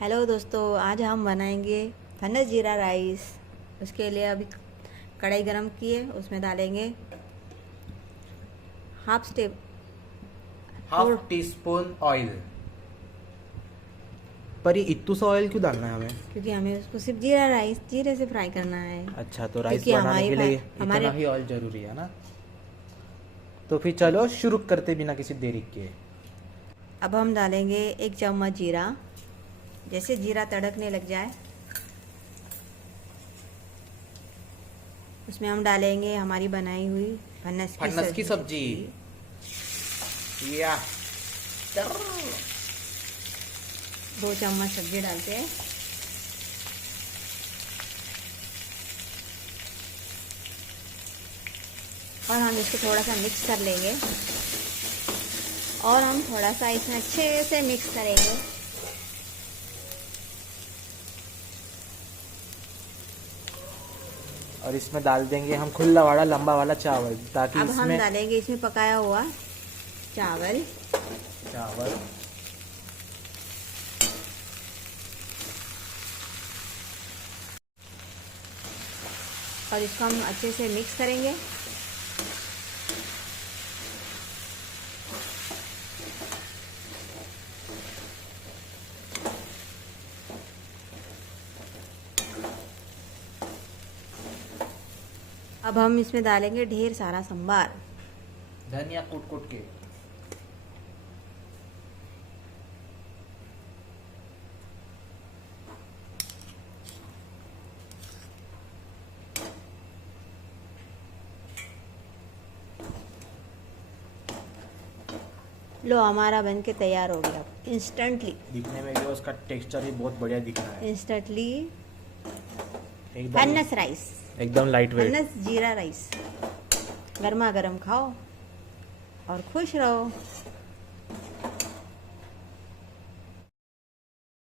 Hello दोस्तों, आज हम बनाएंगे फन्नस जीरा राइस। उसके लिए अभी कढ़ाई गरम किए, उसमें डालेंगे हाफ टी स्पून ऑयल। पर ये इतू सा ऑयल क्यों डालना है हमें? क्योंकि हमें उसको सिर्फ जीरे से फ्राई करना है। अच्छा, तो राइस क्योंकि बनाने के लिए हमारे इतना ही ऑयल जरूरी है ना? तो फिर चलो शुरू करते बिना किसी देरी के। अब हम डालेंगे 1 चम्मच जीरा। जैसे जीरा तड़कने लग जाए उसमें हम डालेंगे हमारी बनाई हुई फन्नस की सब्जी। या 2 चम्मच सब्जी डालते हैं। और हम इसको थोड़ा सा मिक्स कर लेंगे और हम थोड़ा सा इसमें अच्छे से मिक्स करेंगे। और इसमें डाल देंगे हम खुला वाला लंबा वाला चावल, ताकि अब हम इसमें डालेंगे इसमें पकाया हुआ चावल। और इसको हम अच्छे से मिक्स करेंगे। अब हम इसमें डालेंगे ढेर सारा संभार, धनिया कूट कूट के। लो हमारा बन के तैयार हो गया इंस्टेंटली। दिखने में भी उसका टेक्सचर भी बहुत बढ़िया दिख रहा है। इंस्टेंटली एकदम फन्नस राइस, एकदम लाइट वेट। फन्नस जीरा राइस। गर्मा गर्म खाओ और खुश रहो।